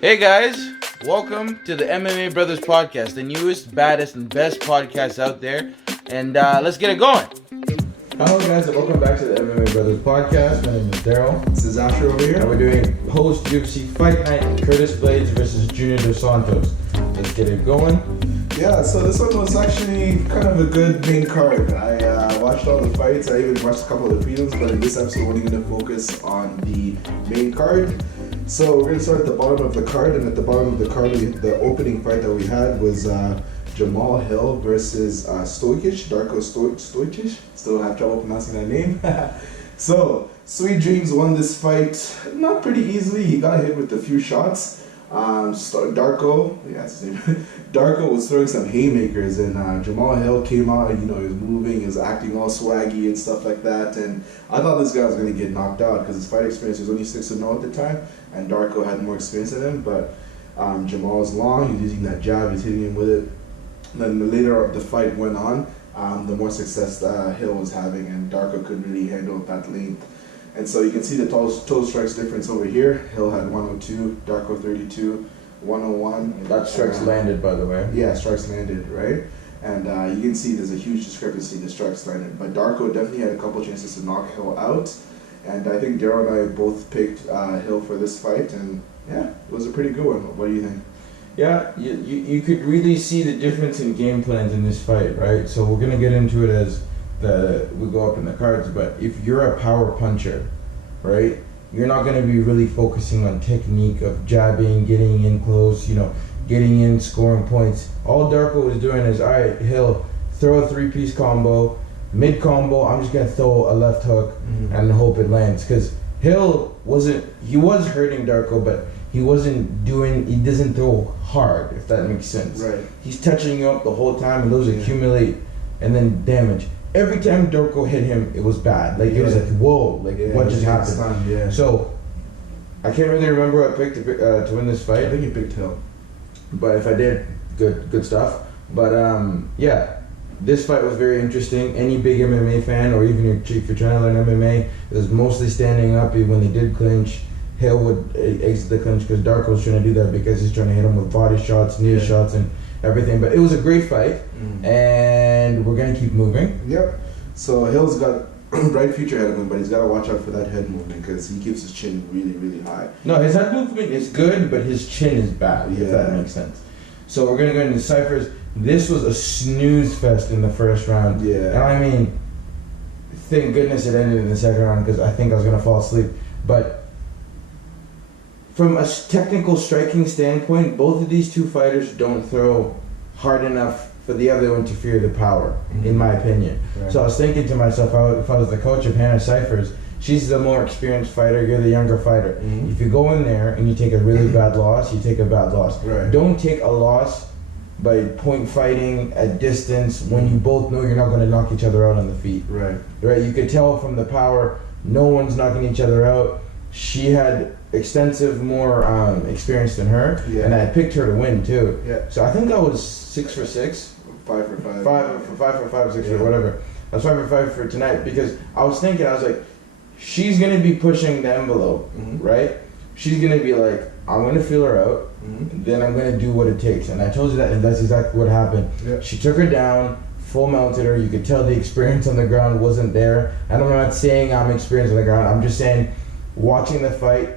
Hey guys, welcome to the MMA Brothers podcast, the newest, baddest, and best podcast out there. And let's get it going. Hello guys, and welcome back to the MMA Brothers podcast. My name is Daryl. This is Asher over here. And we're doing post UFC Fight Night, Curtis Blaydes versus Junior Dos Santos. Let's get it going. Yeah, so this one was actually kind of a good main card. I watched all the fights. I even watched a couple of the prelims, but in this episode, we're only going to focus on the main card. So we're going to start at the bottom of the card, and at the bottom of the card, the opening fight that we had was Jamahal versus Stokic, Darko Stokic. Still have trouble pronouncing that name. So, Sweet Dreams won this fight not pretty easily. He got hit with a few shots. Darko, yeah, that's his name. Darko was throwing some haymakers, and Jamahal came out, and he was moving, he was acting all swaggy and stuff like that. And I thought this guy was going to get knocked out because his fight experience was only 6-0 at the time, and Darko had more experience than him. But Jamal's long, he's using that jab, he's hitting him with it. Then the later the fight went on, the more success Hill was having, and Darko couldn't really handle that length. And so you can see the total strikes difference over here. Hill had 102, Darko 32, 101. That strikes landed, by the way. Yeah, strikes landed, right? And you can see there's a huge discrepancy in the strikes landed. But Darko definitely had a couple chances to knock Hill out. And I think Daryl and I both picked Hill for this fight. And yeah, it was a pretty good one. What do you think? Yeah, you could really see the difference in game plans in this fight, right? So we're going to get into it as we go up in the cards, but if you're a power puncher, right, you're not going to be really focusing on technique of jabbing, getting in close, getting in, scoring points. All Darko was doing is, all right, Hill, throw a three-piece combo, mid-combo, I'm just going to throw a left hook and hope it lands. Because Hill was hurting Darko, but he doesn't throw hard, if that makes sense. Right. He's touching you up the whole time, and those accumulate and then damage. Every time Darko hit him, it was bad. Like, it was like, whoa, what just happened? Yeah. So, I can't really remember who I picked to win this fight. I think you picked Hill. But if I did, good stuff. But, yeah, this fight was very interesting. Any big MMA fan, or even if you're trying to learn MMA, it was mostly standing up. When they did clinch, Hill would exit the clinch because Darko was trying to do that because he's trying to hit him with body shots, knee shots, and everything. But it was a great fight, and we're going to keep moving. Yep. So Hill's got bright future ahead of him, but he's got to watch out for that head movement because he keeps his chin really, really high. No, his head movement is good, but his chin is bad, if that makes sense. So we're going to go into Cifers. This was a snooze fest in the first round. Yeah. And I mean, thank goodness it ended in the second round because I think I was going to fall asleep. But from a technical striking standpoint, both of these two fighters don't throw hard enough for the other one to fear the power, in my opinion. Right. So I was thinking to myself, if I was the coach of Hannah Cifers, she's the more experienced fighter, you're the younger fighter. If you go in there and you take a really bad loss, you take a bad loss. Right. Don't take a loss by point fighting at distance when you both know you're not going to knock each other out on the feet. Right. Right. You could tell from the power, no one's knocking each other out. She had more experience than her, and I picked her to win too. Yeah. So I think I was 6 for 6. 5 for 5. 5 for 5, 6 for whatever. I was 5 for 5 for tonight because I was like, she's gonna be pushing the envelope, right? She's gonna be like, I'm gonna feel her out, then I'm gonna do what it takes. And I told you that, and that's exactly what happened. Yeah. She took her down, full mounted her. You could tell the experience on the ground wasn't there. And I'm not saying I'm experienced on the ground. I'm just saying, watching the fight,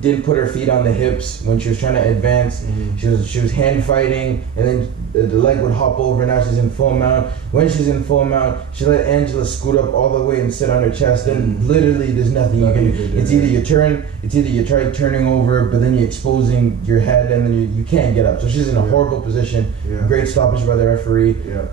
didn't put her feet on the hips when she was trying to advance. She was hand fighting, and then the leg would hop over. Now she's in full mount. When she's in full mount, she let Angela scoot up all the way and sit on her chest. And literally, there's nothing you can do. It's either you try turning over, but then you're exposing your head, and then you can't get up. So she's in a horrible position. Yeah. Great stoppage by the referee. Yeah.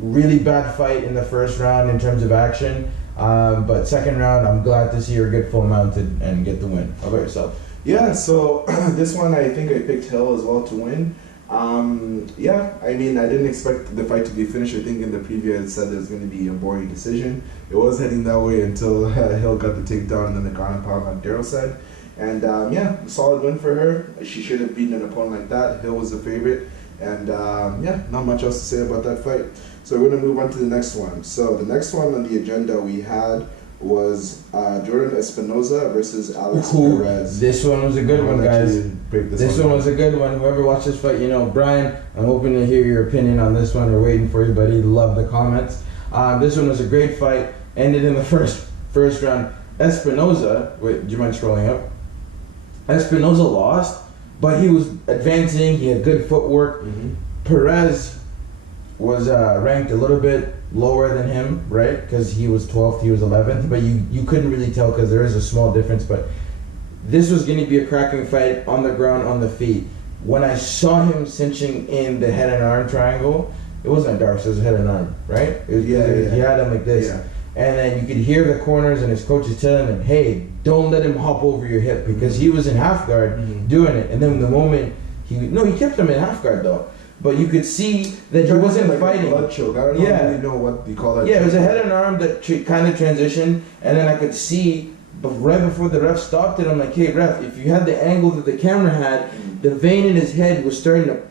Really bad fight in the first round in terms of action. But second round, I'm glad to see her get full mounted and get the win. How about yourself? Yeah, so this one I think I picked Hill as well to win. Yeah, I mean, I didn't expect the fight to be finished. I think in the preview I said there was going to be a boring decision. It was heading that way until Hill got the takedown and then the ground and pound like Daryl said. And yeah, solid win for her. She should have beaten an opponent like that. Hill was the favorite. And yeah, not much else to say about that fight. So we're going to move on to the next one. So the next one on the agenda we had was Jordan Espinosa versus Alex Perez. This one was a good one, guys. This one was a good one. Whoever watched this fight, Brian, I'm hoping to hear your opinion on this one. We're waiting for you, buddy. Love the comments. This one was a great fight. Ended in the first round. Espinosa, wait, do you mind scrolling up? Espinosa lost, but he was advancing. He had good footwork. Perez was ranked a little bit lower than him, right? Because he was 12th, he was 11th, but you couldn't really tell because there is a small difference. But this was going to be a cracking fight on the ground, on the feet. When I saw him cinching in the head and arm triangle, it wasn't a dark, so it was head and arm, right? He had him like this. Yeah. And then you could hear the corners and his coaches telling him, hey, don't let him hop over your hip, because he was in half guard doing it. And then the moment he kept him in half guard though. But you could see that he wasn't like fighting. Blood choke. I don't really know what you call that. Yeah, it was a head and arm that kind of transitioned, and then I could see, but right before the ref stopped it, I'm like, hey ref, if you had the angle that the camera had, the vein in his head was starting to,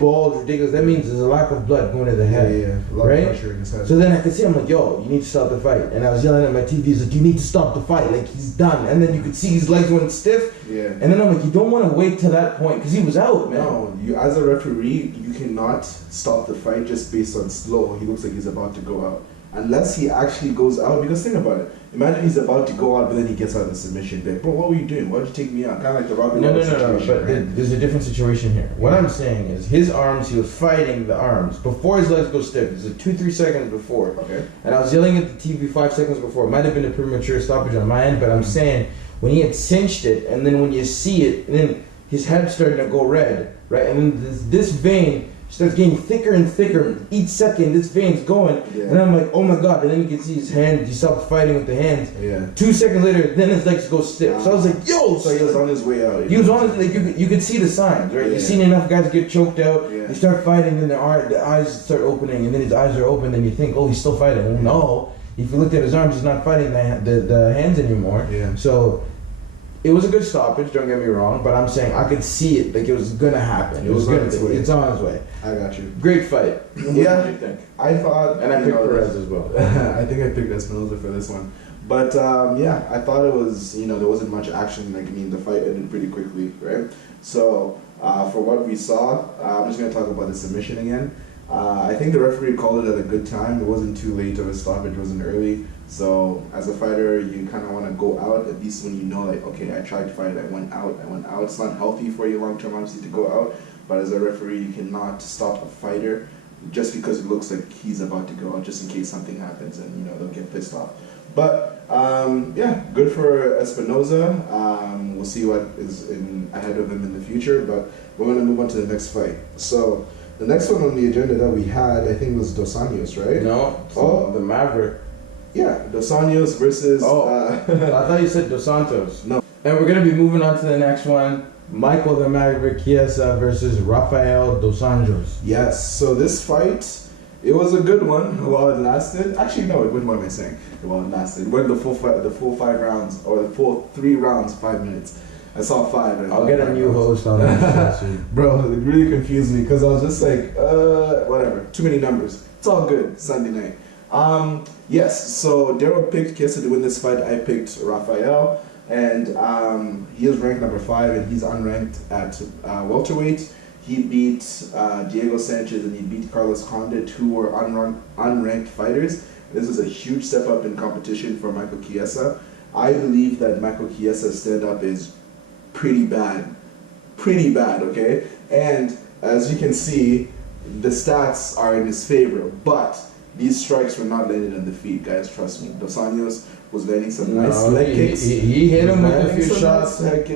bulge ridiculous. That means there's a lack of blood going to the head. Yeah. A lot of pressure in his head. So then I could see, I'm like, yo, you need to stop the fight. And I was yelling at my TV, he's like, you need to stop the fight. Like, he's done. And then you could see his legs went stiff. Yeah. And then I'm like, you don't want to wait to that point, because he was out, man. No, you as a referee, you cannot stop the fight just based on slow. He looks like he's about to go out. Unless he actually goes out, because think about it. Imagine he's about to go out, but then he gets out of the submission bit. Bro, what were you doing? Why'd you take me out? Kind of like the Robbie No, situation. but right? there's a different situation here. What I'm saying is, his arms, he was fighting the arms before his legs go stiff. There's a 2-3 seconds before. Okay. And I was yelling at the TV 5 seconds before. It might have been a premature stoppage on my end, but I'm saying, when he had cinched it, and then when you see it, and then his head started to go red, right? And then this vein starts getting thicker and thicker. Each second, this vein's going. Yeah. And I'm like, oh my God. And then you can see his hand, he stopped fighting with the hands. Yeah. 2 seconds later, then his legs go stiff. So I was like, yo! So he was on his way out. He was on his, like, you could see the signs, right? Yeah. You've seen enough guys get choked out. Yeah. They start fighting, then the eyes start opening, and then his eyes are open, and you think, oh, he's still fighting. Well, no. If you looked at his arms, he's not fighting the hands anymore. Yeah. So it was a good stoppage, don't get me wrong, but I'm saying I could see it, like it was gonna happen. It was on its way. It's on its way. I got you. Great fight. Yeah. What did you think? I thought, and I picked Perez as well. I think I picked Espinosa for this one. But I thought it was, there wasn't much action. The fight ended pretty quickly, right? So for what we saw, I'm just gonna talk about the submission again. I think the referee called it at a good time. It wasn't too late of a stoppage, it wasn't early. So as a fighter, you kind of want to go out, at least when you know, like, okay, I tried to fight, I went out. It's not healthy for you long-term, obviously, to go out. But as a referee, you cannot stop a fighter just because it looks like he's about to go out, just in case something happens and, they'll get pissed off. But, good for Espinosa. We'll see what is ahead of him in the future, but we're going to move on to the next fight. So the next one on the agenda that we had, I think, was Dos Anjos, right? No, the Maverick. Yeah, Dos Anjos versus... I thought you said Dos Santos. No. And we're going to be moving on to the next one. Michael the Maverick Chiesa versus Rafael Dos Anjos. Yes, so this fight, it was a good one while it lasted. Actually, no, what am I saying? While it lasted. It went the full 5 rounds, or the full 3 rounds, 5 minutes. I saw 5. I'll get a new host on that. Bro, it really confused me because I was just like, whatever. Too many numbers. It's all good. Sunday night. Yes, so Darko picked Chiesa to win this fight. I picked Rafael, and he is ranked number 5, and he's unranked at welterweight. He beat Diego Sanchez and he beat Carlos Condit, who were unranked fighters. This was a huge step up in competition for Michael Chiesa. I believe that Michael Chiesa's stand-up is pretty bad, okay? And as you can see, the stats are in his favor, but these strikes were not landed on the feet, guys, trust me. Dos Anjos was landing some nice leg kicks. He hit him with a few shots. Leg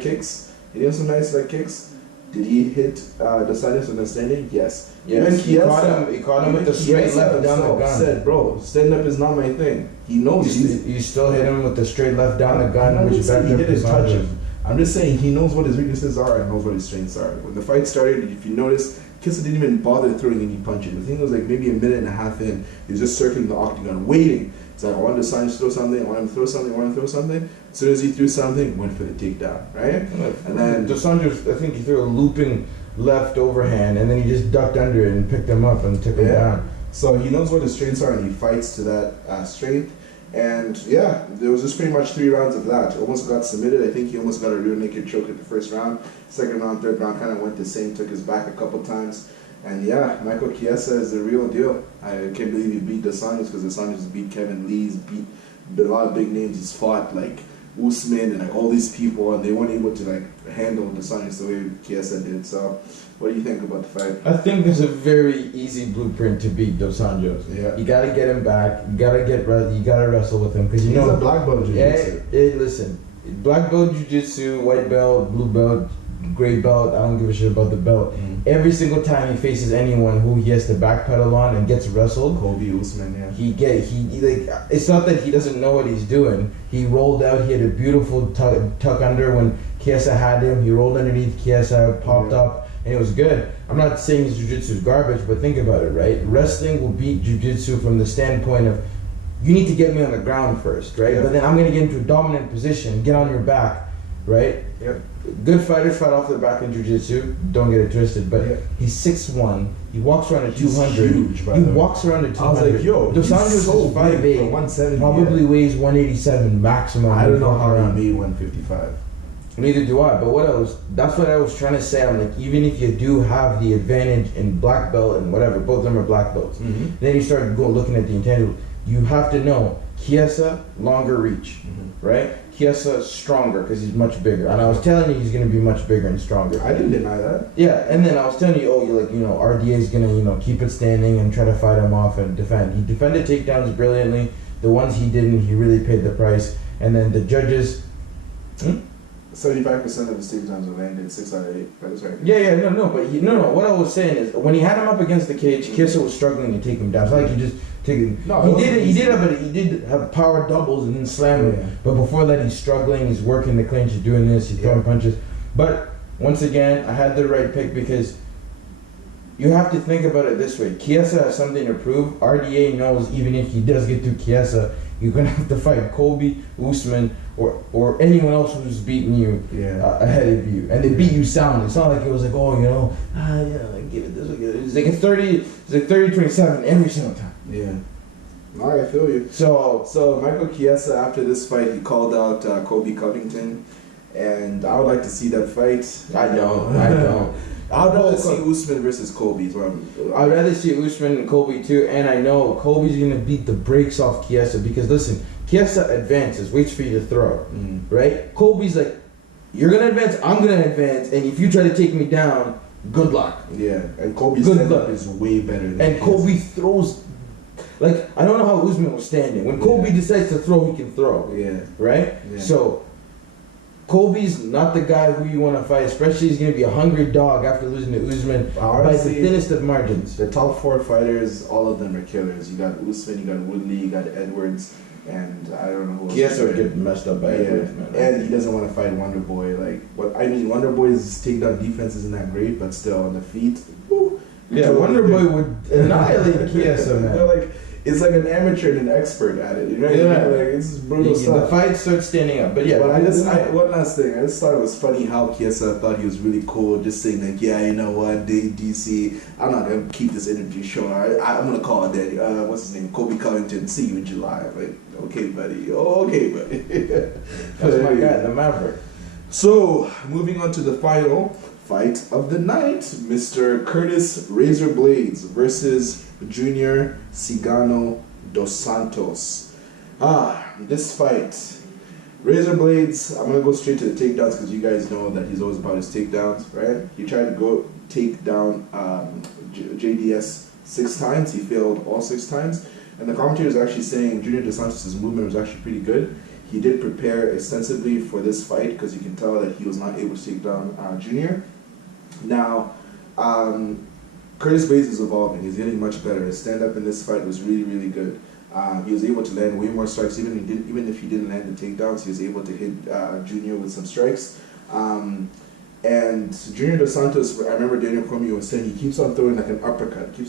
kicks. He did some nice leg kicks. Did he hit Dos Anjos on the standing? Yes. Yes, he caught him with the straight left down the gun. Said, bro, stand-up is not my thing. He knows. You still hit him with the straight left down the gun, which backed up his touch him. I'm just saying he knows what his weaknesses are and knows what his strengths are. When the fight started, if you notice, Chiesa didn't even bother throwing any punches. I think it was like maybe a minute and a half in. He was just circling the octagon, waiting. It's like, I want Dos Anjos to throw something, I want him to throw something, I want him to throw something. As soon as he threw something, went for the takedown, right? And then Dos Anjos, I think he threw a looping left overhand, and then he just ducked under it and picked him up and took him down. So he knows what his strengths are, and he fights to that strength. And yeah, there was just pretty much 3 rounds of that. Almost got submitted. I think he almost got a rear naked choke at the first round. Second round, third round kind of went the same, took his back a couple times. And yeah, Michael Chiesa is the real deal. I can't believe he beat Dos Anjos, because Dos Anjos beat Kevin Lee's, beat a lot of big names. He's fought like Usman and like all these people, and they weren't able to like handle Dos Anjos the way Chiesa did. So, what do you think about the fight? I think there's a very easy blueprint to beat Dos Anjos. Yeah, you gotta get him back. You gotta wrestle with him, because you know he's a black belt jiu-jitsu. Yeah, listen, black belt jiu-jitsu, white belt, blue belt, gray belt. I don't give a shit about the belt. Every single time he faces anyone who he has to backpedal on and gets wrestled, Kobe Usman, yeah. He like, it's not that he doesn't know what he's doing. He rolled out. He had a beautiful tuck under when Chiesa had him. He rolled underneath Chiesa, popped up, and it was good. I'm not saying his jiu-jitsu is garbage, but think about it, right? Wrestling will beat jiu-jitsu from the standpoint of, you need to get me on the ground first, right? Yeah. But then I'm going to get into a dominant position, get on your back, right? Yep. Good fighters fight off their back in jiu-jitsu. Don't get it twisted. But he's 6'1". He walks around at 200. Huge, he walks around at 200. I was like, yo, Dos Anjos is 5'8". 170. Probably weighs 187 maximum. I don't know how he made 155. Neither do I. But that's what I was trying to say. I'm like, even if you do have the advantage in black belt and whatever, both of them are black belts. Then you start looking at the intangible. You have to know Chiesa, longer reach, right? Chiesa stronger because he's much bigger, and I was telling you he's going to be much bigger and stronger. I didn't deny that. Yeah, and then I was telling you, RDA is going to keep it standing and try to fight him off and defend. He defended takedowns brilliantly. The ones he didn't, he really paid the price. And then the judges. 75% of his takedowns were landed, 6 out of 8. That is right. Yeah, no. What I was saying is, when he had him up against the cage, Chiesa was struggling to take him down. It's like he just. He did have power doubles and then slam him. Yeah. But before that, he's struggling. He's working the clinch. He's doing this. He's throwing punches. But once again, I had the right pick, because you have to think about it this way. Chiesa has something to prove. RDA knows even if he does get through Chiesa, you're gonna have to fight Kobe, Usman, or anyone else who's beating you ahead of you, and they beat you sound. It's not like it was like, give it this way. It's like 30-27 every single time. Yeah. All right, I feel you. So Michael Chiesa, after this fight, he called out Kobe Covington, and I would like to see that fight. I don't. I'd rather see Usman versus Kobe. I'd rather see Usman and Kobe too, and I know Kobe's gonna beat the brakes off Chiesa, because listen, Chiesa advances, waits for you to throw, right? Kobe's like, you're gonna advance, I'm gonna advance, and if you try to take me down, good luck. Yeah, and Kobe's stand-up is way better than And Kobe throws, like, I don't know how Usman was standing. When Kobe decides to throw, he can throw. Yeah. Right? Yeah. So, Kobe's not the guy who you want to fight, especially he's going to be a hungry dog after losing to Usman by the thinnest of margins. The top 4 fighters, all of them are killers. You got Usman, you got Woodley, you got Edwards, and I don't know who else. Chiesa would get messed up by Edwards, man. And he doesn't want to fight Wonderboy. Wonderboy's takedown defense isn't that great, but still on the feet. Woo, yeah, Wonderboy would annihilate Chiesa, man. It's like an amateur and an expert at it. You know? Yeah. It's brutal stuff. The fight starts standing up. But yeah. But one last thing. I just thought it was funny how Chiesa thought he was really cool, just saying like, yeah, you know what, DC, I'm not going to keep this interview short. I'm going to call Daddy. What's his name? Kobe Covington. See you in July. I'm like, okay, buddy. That's my guy, the Maverick. So, moving on to the final fight of the night. Mr. Curtis Razor Blaydes versus Junior Cigano dos Santos. This fight. Razor Blaydes, I'm going to go straight to the takedowns because you guys know that he's always about his takedowns, right? He tried to go take down JDS 6 times. He failed all 6 times. And the commentator is actually saying Junior dos Santos' movement was actually pretty good. He did prepare extensively for this fight because you can tell that he was not able to take down Junior. Now, Curtis Blaydes is evolving. He's getting much better. His stand-up in this fight was really, really good. He was able to land way more strikes. Even if he didn't land the takedowns, he was able to hit Junior with some strikes. And Junior dos Santos, I remember Daniel Cormier was saying he keeps on throwing like an uppercut. He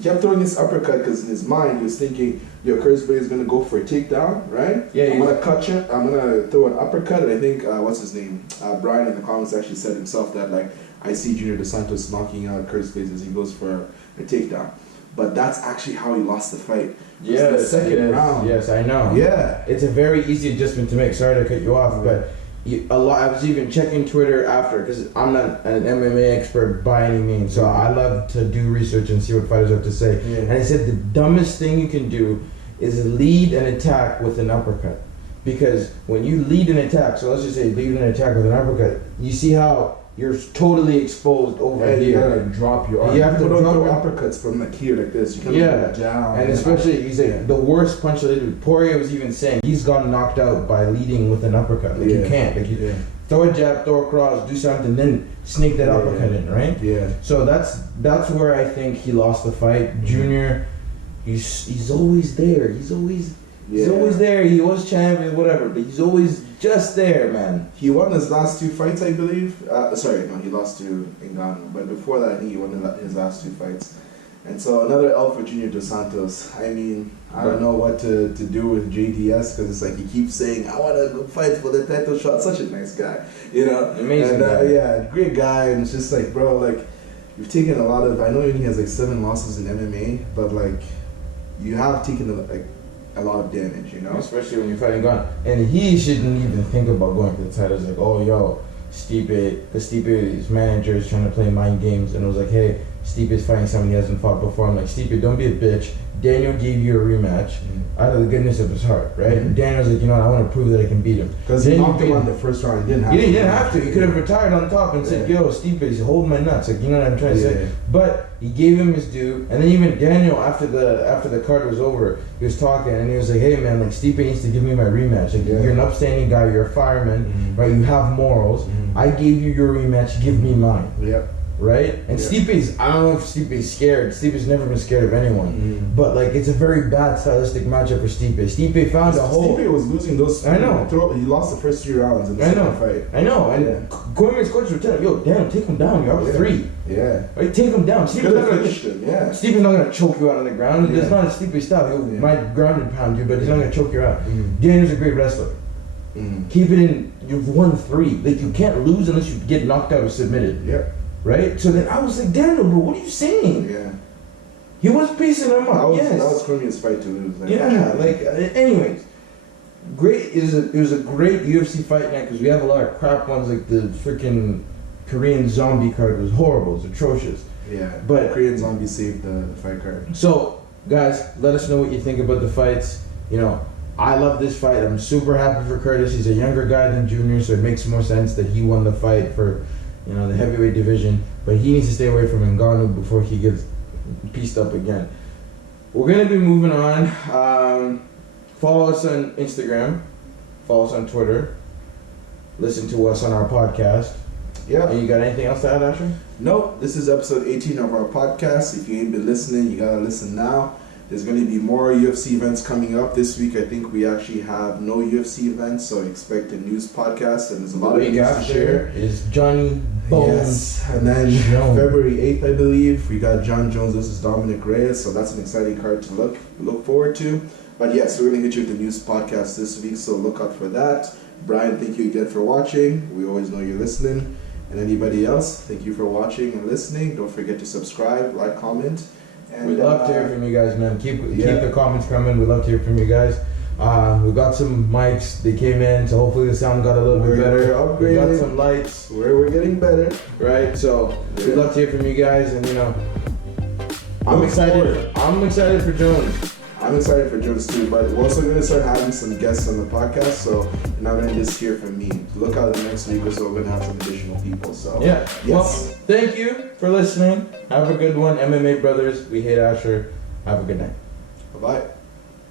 kept throwing this uppercut because in his mind he was thinking, yo, Curtis Blaydes is going to go for a takedown, right? Yeah. I'm going to cut you. I'm going to throw an uppercut. And I think, what's his name? Brian in the comments actually said himself that, like, I see Junior dos Santos knocking out Curtis Blaydes as he goes for a takedown. but that's actually how he lost the fight. Yeah, the second round. Yes, I know. Yeah, it's a very easy adjustment to make. Sorry to cut you off, but a lot. I was even checking Twitter after because I'm not an MMA expert by any means, so I love to do research and see what fighters have to say. Yeah. And I said the dumbest thing you can do is lead an attack with an uppercut, because when you lead an attack, so let's just say lead an attack with an uppercut, you see how you're totally exposed over here. You gotta drop your arm. You have to drop drop your your uppercuts from like here, like this. You can yeah, down. and especially he's like the worst punch that they do. Poirier was even saying he's gotten knocked out by leading with an uppercut. Like you can't. Like you throw a jab, throw a cross, do something, then sneak that uppercut in, right? Yeah. So that's where I think he lost the fight. Junior, he's always there. He's always there. He was champion, whatever, but he's always just there, man. He won his last 2 fights, I believe. He lost to Ngannou, but before that, I think he won his last 2 fights. And so another L for Junior Dos Santos. I mean, I don't know what to do with JDS because it's like he keeps saying, I want to go fight for the title shot. Such a nice guy, you know? Amazing guy. Yeah, great guy. And it's just like, bro, like, you've taken a lot of, I know he has like 7 losses in MMA, but like, you have taken a lot of damage, you know? Especially when you're fighting Gunn. And he shouldn't even think about going for the title. It's like, oh, yo, Stipe, because Stipe's manager is trying to play mind games, and it was like, hey, Stipe is fighting someone he hasn't fought before. I'm like, Stipe, don't be a bitch. Daniel gave you a rematch out of the goodness of his heart, right? And Daniel's like, you know what, I want to prove that I can beat him. Because he knocked him on the first round. He didn't have to. He could have retired on top and said, yo, Stipe, he's holding my nuts. Like, you know what I'm trying to say? But he gave him his due. And then even Daniel, after the card was over, he was talking and he was like, hey, man, like, Stipe needs to give me my rematch. Like, you're an upstanding guy. You're a fireman, right? You have morals. I gave you your rematch. Give me mine. Yep. Right? And Stipe's, I don't know if Stipe's scared. Stipe's never been scared of anyone. But, like, it's a very bad stylistic matchup for Stipe. Stipe found a hole. Stipe was losing those. I know. He lost the first 3 rounds in the second fight. I know. And Cormier's coach would tell him, yo, damn, take him down. You're up 3. Yeah. Right? Take him down. Stipe's not going to choke you out on the ground. That's not a Stipe style. He might ground and pound you, but he's not going to choke you out. Daniel's a great wrestler. Keep it in. You've won 3. Like, you can't lose unless you get knocked out or submitted. Yep. Right? So then I was like, Daniel, bro, what are you saying? Yeah. He was piecing him up. That was Cormier's fight to lose. Anyways, great. It was a great UFC fight night because we have a lot of crap ones, like the freaking Korean zombie card was horrible. It was atrocious. Yeah. But Korean zombie saved the fight card. So, guys, let us know what you think about the fights. You know, I love this fight. I'm super happy for Curtis. He's a younger guy than Junior, so it makes more sense that he won the fight for, you know, the heavyweight division, but he needs to stay away from Ngannou before he gets pieced up again. We're going to be moving on. Follow us on Instagram. Follow us on Twitter. Listen to us on our podcast. Yeah. And you got anything else to add, Asher? Nope. This is episode 18 of our podcast. If you ain't been listening, you got to listen now. There's going to be more UFC events coming up this week. I think we actually have no UFC events, so expect a news podcast, and there's a lot of news to share. Is Johnny Bones. Yes, and then February 8th, I believe, we got John Jones versus Dominic Reyes, so that's an exciting card to look forward to. But yes, we're going to hit you with the news podcast this week, so look out for that. Brian, thank you again for watching. We always know you're listening. And anybody else, thank you for watching and listening. Don't forget to subscribe, like, comment. And we'd love to hear from you guys, man. Keep the comments coming. We'd love to hear from you guys. We got some mics. They came in, so hopefully the sound got a little bit better. We got some lights. We're getting better. Right? So we'd love to hear from you guys, and you know, I'm excited. I'm excited for Jones. I'm excited for Jones too, but we're also going to start having some guests on the podcast, so you're not going to just hear from me. Look out the next week or so, we're going to have some additional people. So yeah. Yes. Well, thank you for listening. Have a good one. MMA Brothers, we hate Asher. Have a good night. Bye-bye.